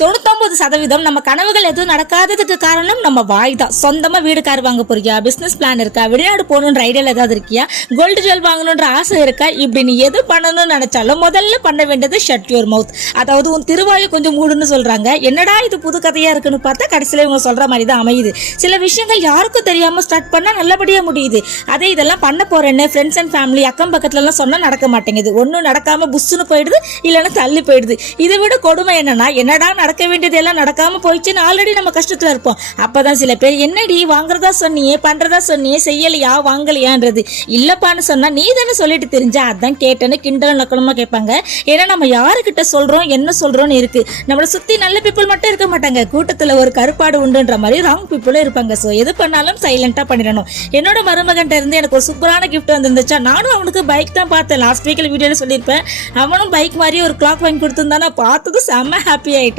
தொண்ணூத்தொன்பது சதவீதம் நம்ம கனவுகள் எதுவும் நடக்காததுக்கு காரணம் நம்ம வாய் தான். சொந்தமா வீடு கார் வாங்க போறியா? பிசினஸ் பிளான் இருக்கா? வெளிநாடு போகணுன்ற ஐடியால ஏதாவது இருக்கியா? கோல்டு ஜுவல் வாங்கணுன்ற ஆசை இருக்கா? இப்படி நீ எது பண்ணணும்னு நினைச்சாலும் முதல்ல பண்ண வேண்டியது ஷட் யுவர் மவுத் அதாவது உன் திருவாயை கொஞ்சம் மூடுன்னு சொல்றாங்க. என்னடா இது புது கதையா இருக்குன்னு பார்த்தா கடைசியில இவங்க சொல்ற மாதிரி தான் அமையுது. சில விஷயங்கள் யாருக்கும் தெரியாம ஸ்டார்ட் பண்ணா நல்லபடியா முடியுது. அதே இதெல்லாம் பண்ண போறேன்னு ஃப்ரெண்ட்ஸ் அண்ட் ஃபேமிலி அக்கம் பக்கத்துல எல்லாம் சொன்னா நடக்க மாட்டேங்குது. ஒன்றும் நடக்காம புஷ்ஷுன்னு போயிடுது இல்லைன்னா தள்ளி போயிடுது. இதை விட கொடுமை என்னன்னா என்னடா நடக்க வேண்டியது எல்லாம் நடக்காம போயிடுச்சுன்னு ஆல்ரெடி நம்ம கஷ்டத்துல இருப்போம். அப்பதான் சில பேர் என்னடி வாங்குறதா சொன்னியே பண்றதா சொன்னியே செய்யலையா வாங்கலையான்றது? இல்லப்பான்னு சொன்னா நீ தானே சொல்லிட்டு தெரிஞ்சா? அதான் கேட்டேன்னு கிண்டல் நக்கணமாக கேட்பாங்க. ஏன்னா நம்ம யாருக்கிட்ட சொல்றோம் என்ன சொல்றோம்னு இருக்கு. நம்மளை சுத்தி நல்ல பீப்புள் மட்டும் இருக்க மாட்டாங்க. கூட்டத்துல ஒரு கருப்பாடு உண்டுன்ற மாதிரி ராங் பீப்புளும் இருப்பாங்க. ஸோ எது பண்ணாலும் சைலண்டா பண்ணிடணும். என்னோட மருமகன்ட்ட இருந்து எனக்கு ஒரு சூப்பரான கிஃப்ட் வந்துருந்துச்சா? நானும் அவனுக்கு பைக் தான் பார்த்தேன். லாஸ்ட் வீக்கில் வீடியோவில் சொல்லியிருப்பேன். அவனும் பைக் மாதிரி ஒரு கிளாக் வாங்கி கொடுத்துருந்தானா? பார்த்ததும் செம்ம ஹாப்பி ஆயிட்டேன்.